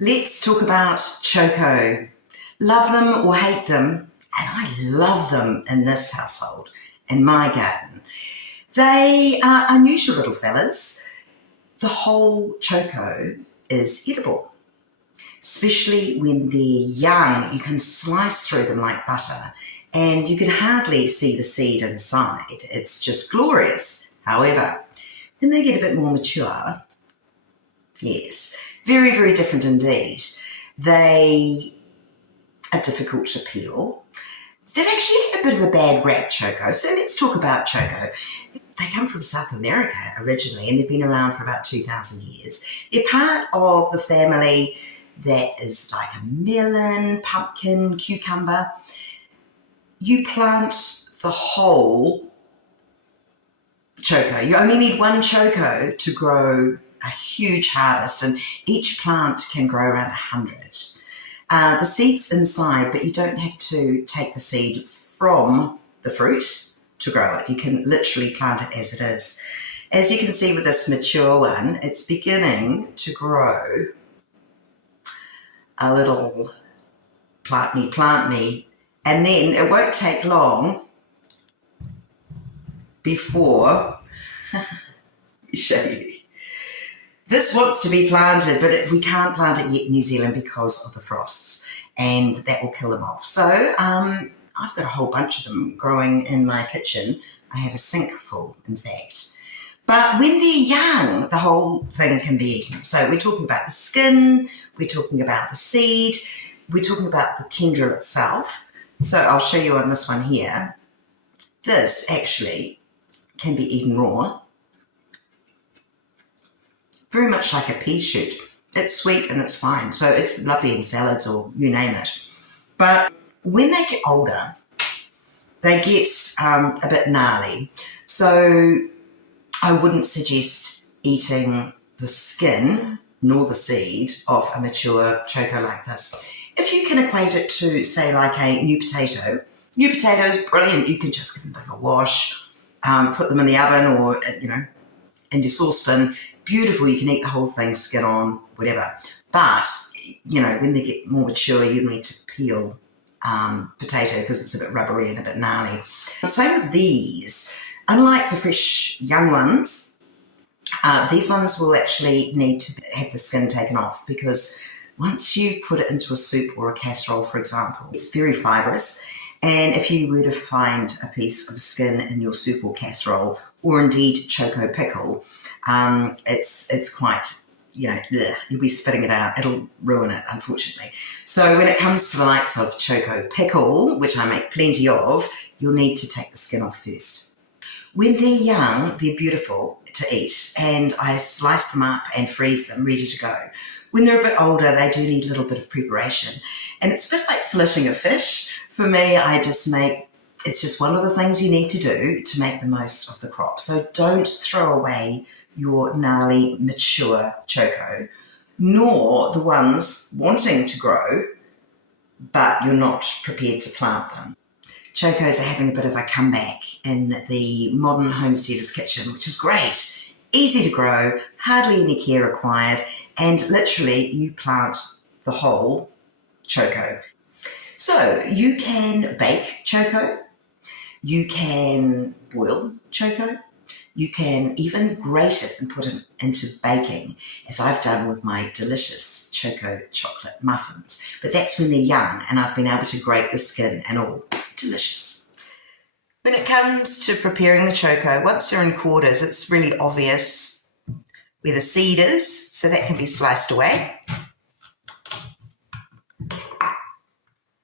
Let's talk about Choko. Love them or hate them, and I love them in this household, in my garden. They are unusual little fellas. The whole Choko is edible, especially when they're young. You can slice through them like butter, and you can hardly see the seed inside. It's just glorious. However, when they get a bit more mature, yes, very, very different indeed. They are difficult to peel. They've actually had a bit of a bad rap, Choko. So let's talk about Choko. They come from South America originally, and they've been around for about 2,000 years. They're part of the family that is like a melon, pumpkin, cucumber. You plant the whole Choko. You only need one Choko to grow a huge harvest, and each plant can grow around 100. The seed's inside, but you don't have to take the seed from the fruit to grow it. You can literally plant it as it is. As you can see with this mature one, it's beginning to grow a little plant me, and then it won't take long before, let me show you. This wants to be planted, but we can't plant it yet in New Zealand because of the frosts, and that will kill them off. So I've got a whole bunch of them growing in my kitchen. I have a sink full, in fact. But when they're young, the whole thing can be eaten. So we're talking about the skin, we're talking about the seed, we're talking about the tendril itself. So I'll show you on this one here. This actually can be eaten raw. Very much like a pea shoot. It's sweet and it's fine. So it's lovely in salads or you name it. But when they get older, they get a bit gnarly. So I wouldn't suggest eating the skin nor the seed of a mature Choko like this. If you can equate it to, say, like a new potato is brilliant. You can just give them a bit of a wash, put them in the oven or, in your saucepan. Beautiful, you can eat the whole thing, skin on, whatever. But, when they get more mature, you need to peel potato because it's a bit rubbery and a bit gnarly. Same with these. Unlike the fresh young ones, these ones will actually need to have the skin taken off because once you put it into a soup or a casserole, for example, it's very fibrous. And if you were to find a piece of skin in your soup or casserole, or indeed Choko Pickle, it's quite, you'll be spitting it out. It'll ruin it, unfortunately. So when it comes to the likes of Choko Pickle, which I make plenty of, you'll need to take the skin off first. When they're young, they're beautiful to eat, and I slice them up and freeze them ready to go. When they're a bit older, they do need a little bit of preparation. And it's a bit like filleting a fish. For me, it's just one of the things you need to do to make the most of the crop. So don't throw away your gnarly, mature Choko, nor the ones wanting to grow, but you're not prepared to plant them. Chokos are having a bit of a comeback in the modern homesteader's kitchen, which is great. Easy to grow, hardly any care required, and literally you plant the whole Choko. So you can bake Choko, you can boil Choko, you can even grate it and put it into baking, as I've done with my delicious Choko chocolate muffins. But that's when they're young, and I've been able to grate the skin and all. Delicious. When it comes to preparing the Choko, once they're in quarters, it's really obvious where the seed is, so that can be sliced away.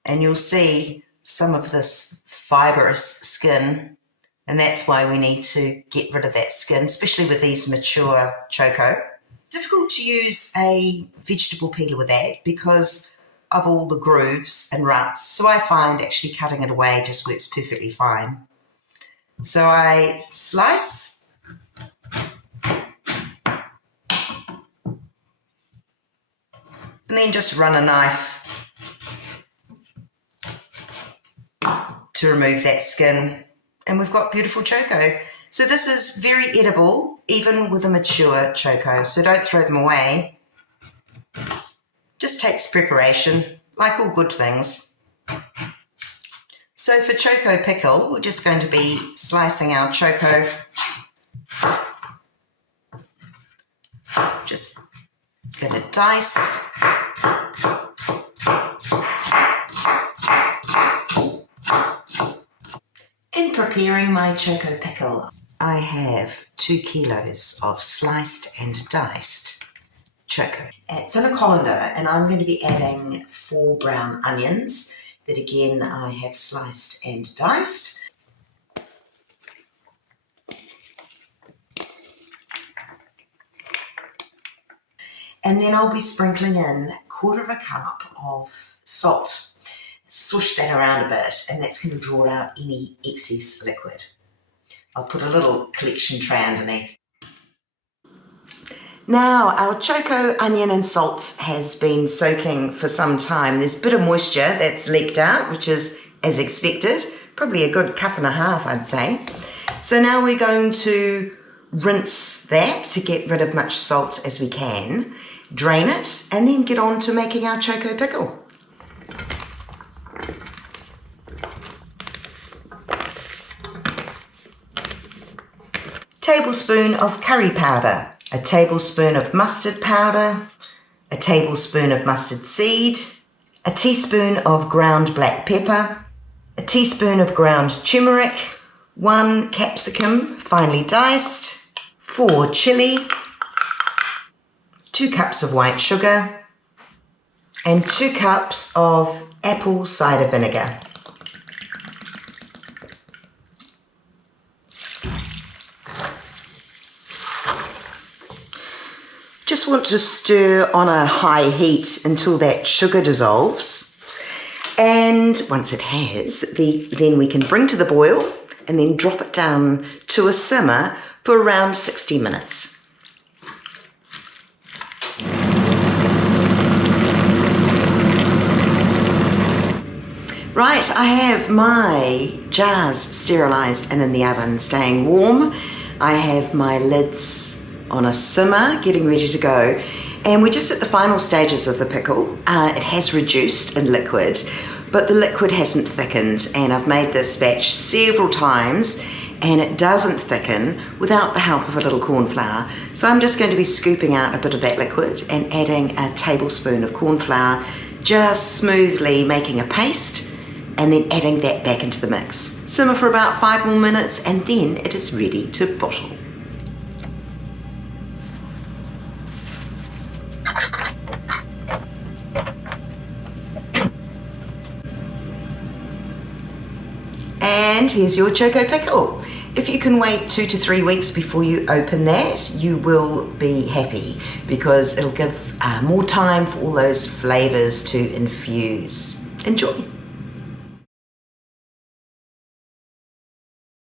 And you'll see some of this fibrous skin, and that's why we need to get rid of that skin, especially with these mature Choko. Difficult to use a vegetable peeler with that because of all the grooves and ruts, so I find actually cutting it away just works perfectly fine. So I slice, and then just run a knife to remove that skin, and we've got beautiful Choko. So this is very edible, even with a mature Choko, so don't throw them away. Just takes preparation, like all good things. So for Choko Pickle, we're just going to be slicing our Choko. Just going to dice. In preparing my Choko Pickle, I have 2 kilos of sliced and diced Choko. It's in a colander, and I'm going to be adding 4 brown onions that again I have sliced and diced. And then I'll be sprinkling in 1/4 cup of salt. Swish that around a bit, and that's going to draw out any excess liquid. I'll put a little collection tray underneath. Now our Choko onion and salt has been soaking for some time. There's a bit of moisture that's leaked out, which is as expected, probably a good 1.5 cups, I'd say. So now we're going to rinse that to get rid of much salt as we can, drain it, and then get on to making our Choko Pickle. Tablespoon of curry powder, a tablespoon of mustard powder, a tablespoon of mustard seed, a teaspoon of ground black pepper, a teaspoon of ground turmeric, 1 capsicum finely diced, 4 chili, 2 cups of white sugar, and 2 cups of apple cider vinegar. Just want to stir on a high heat until that sugar dissolves, and once it has, then we can bring to the boil and then drop it down to a simmer for around 60 minutes. Right, I have my jars sterilised and in the oven staying warm. I have my lids on a simmer, getting ready to go. And we're just at the final stages of the pickle. It has reduced in liquid, but the liquid hasn't thickened. And I've made this batch several times, and it doesn't thicken without the help of a little corn flour. So I'm just going to be scooping out a bit of that liquid and adding a tablespoon of corn flour, just smoothly making a paste, and then adding that back into the mix. Simmer for about 5 more minutes, and then it is ready to bottle. And here's your Choko Pickle. If you can wait 2 to 3 weeks before you open that, you will be happy, because it'll give more time for all those flavours to infuse. Enjoy.